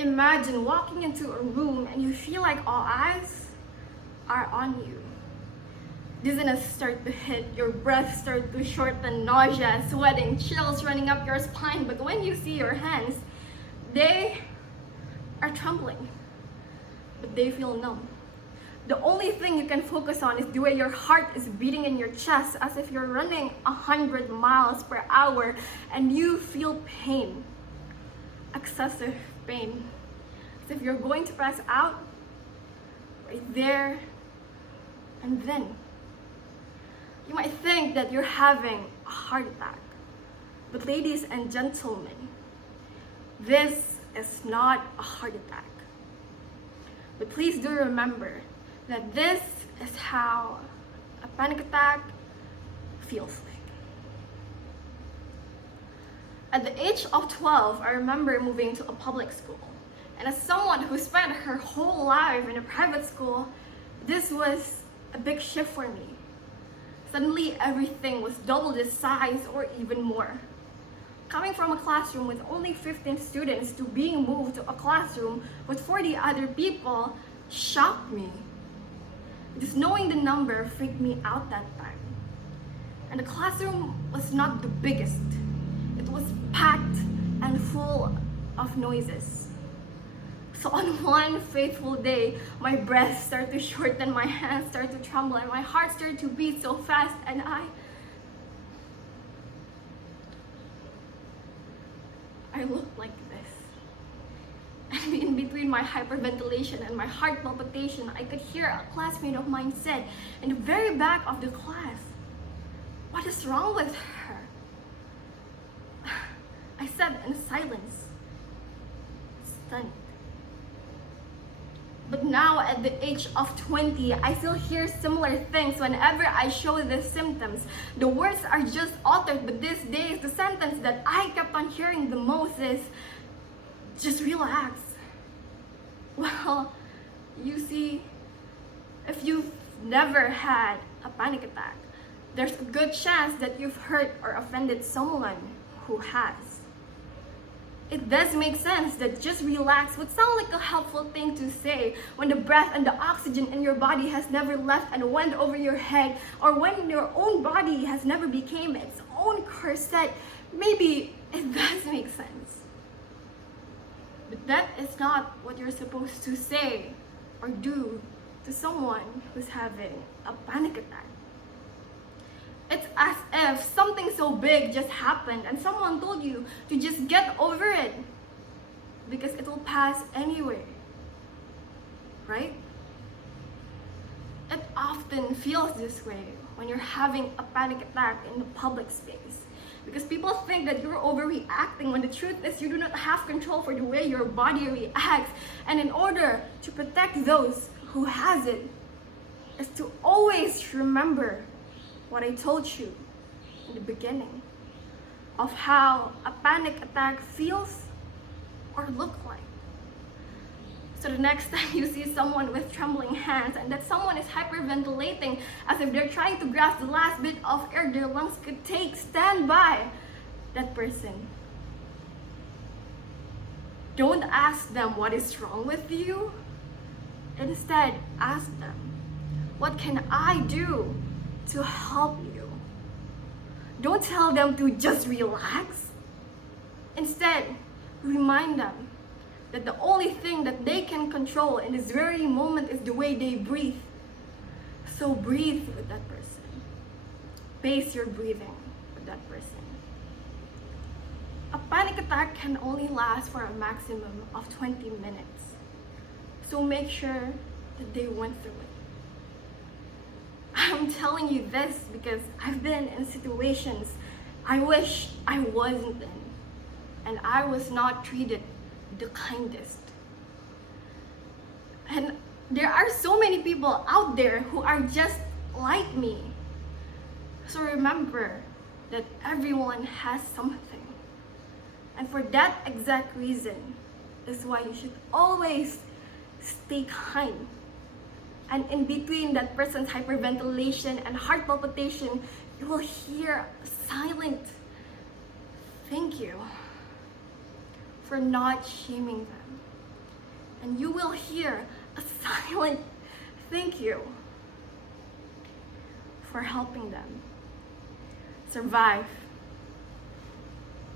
Imagine walking into a room and you feel like all eyes are on you. Dizziness starts to hit, your breath starts to shorten, nausea, sweating, chills running up your spine. But when you see your hands, they are trembling, but they feel numb. The only thing you can focus on is the way your heart is beating in your chest as if you're running 100 miles per hour, and you feel pain, excessive pain, as if you're going to pass out right there and then. You might think that you're having a heart attack, but ladies and gentlemen, this is not a heart attack. But please do remember that this is how a panic attack feels like. At the age of 12, I remember moving to a public school. And as someone who spent her whole life in a private school, this was a big shift for me. Suddenly, everything was double the size or even more. Coming from a classroom with only 15 students to being moved to a classroom with 40 other people shocked me. Just knowing the number freaked me out that time. And the classroom was not the biggest. It was packed and full of noises. So on one fateful day, my breath started to shorten, my hands started to tremble, and my heart started to beat so fast, and I looked like this. And in between my hyperventilation and my heart palpitation, I could hear a classmate of mine said in the very back of the class, "What is wrong with her?" I said in silence, stunned. But now at the age of 20, I still hear similar things whenever I show the symptoms. The words are just altered, but these days the sentence that I kept on hearing the most is, "Just relax." Well, you see, if you've never had a panic attack, there's a good chance that you've hurt or offended someone who has. It does make sense that just relax would sound like a helpful thing to say when the breath and the oxygen in your body has never left and went over your head, or when your own body has never became its own corset. Maybe it does make sense. But that is not what you're supposed to say or do to someone who's having a panic attack. It's as if something so big just happened and someone told you to just get over it because it will pass anyway, right? It often feels this way when you're having a panic attack in the public space, because people think that you're overreacting when the truth is you do not have control for the way your body reacts. And in order to protect those who has it, is to always remember what I told you in the beginning of how a panic attack feels or look like. So the next time you see someone with trembling hands and that someone is hyperventilating as if they're trying to grasp the last bit of air their lungs could take, stand by that person. Don't ask them what is wrong with you. Instead, ask them, what can I do to help you? Don't tell them to just relax. Instead, remind them that the only thing that they can control in this very moment is the way they breathe. So breathe with that person. Pace your breathing with that person. A panic attack can only last for a maximum of 20 minutes. So make sure that they went through it. I'm telling you this because I've been in situations I wish I wasn't in, and I was not treated the kindest. And there are so many people out there who are just like me. So remember that everyone has something. And for that exact reason is why you should always stay kind. And in between that person's hyperventilation and heart palpitation, you will hear a silent thank you for not shaming them. And you will hear a silent thank you for helping them survive